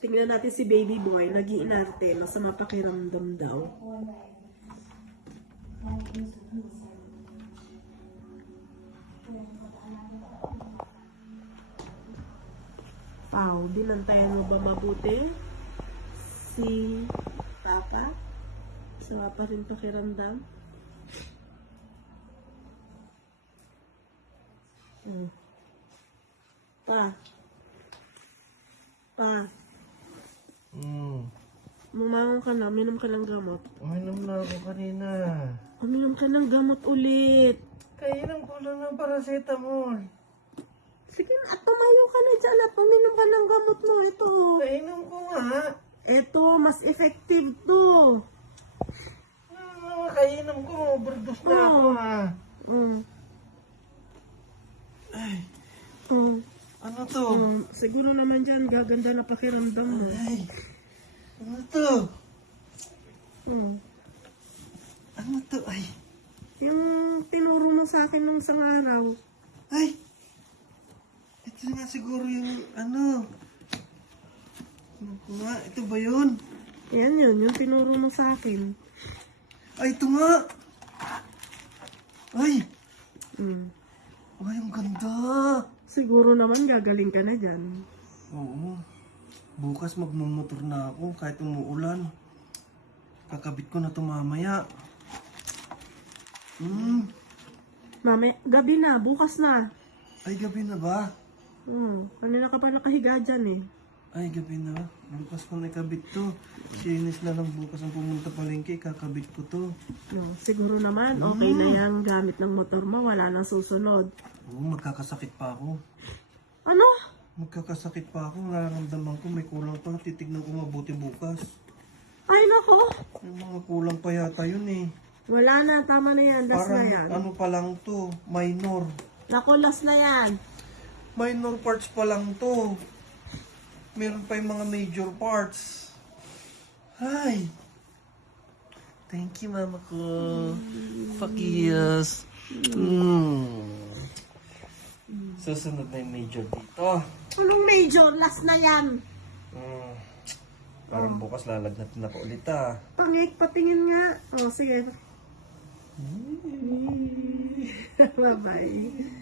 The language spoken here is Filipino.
Tingnan natin si baby boy. Nag-iinarte. Masama pakiramdam daw. Pao, binantayan mo ba mabuti? Si Papa? Sama pa rin pakiramdam? Pa. Pa. Mumangon ka na, minom ka ng gamot. Uminom na ako kanina. Uminom ka ng gamot ulit. Kailan ko lang ng paracetamol. Sige na, tumayo ka na dyan at uminom ka ng gamot mo. Ito. Kainom ko nga. Ito, mas effective to. Kainom ko, overdose na ako ha. Ay, ano to? Siguro naman dyan, gaganda na pakiramdam mo. Ay, ano to? Ano to? Ay, Yung tinuro mo sa akin nung isang araw. ay. Ito nga siguro yung ano. Ano ko nga? Ito ba yun? Yan yun, yung tinuro mo sa akin. Ay, ito nga. Ay. Ay, ang ganda. Siguro naman gagaling ka na dyan. Oo. Bukas magmumotor na ako kahit umuulan. Kakabit ko na ito mamaya. Mami, gabi na, bukas na. Ay, gabi na ba? Kanina ka pa nakahiga dyan eh. Ay, gabi na ba? Bukas ko na ikabit to. Sinis na lang bukas ang pumunta palengke, kakabit ko to. Siguro naman, okay na yung gamit ng motor mo, wala nang susunod. Oo, magkakasakit pa ako. Ano? Magkakasakit pa ako. Nararamdaman ko may kulang pa. Titignan ko mabuti bukas. Ay nako, May mga kulang pa yata yun eh. wala na, tama na yan, last Parang na yan. ano pa lang to, minor. Naku, last na yan. Minor parts pa lang to. Meron pa yung mga major parts. Ay! Thank you, mama ko. Pakiyas. Susunod na yung major dito. Anong major? Last na yan. Parang bukas lalagnatin ako ulit ah. Pangit, patingin nga. Sige. Bye-bye.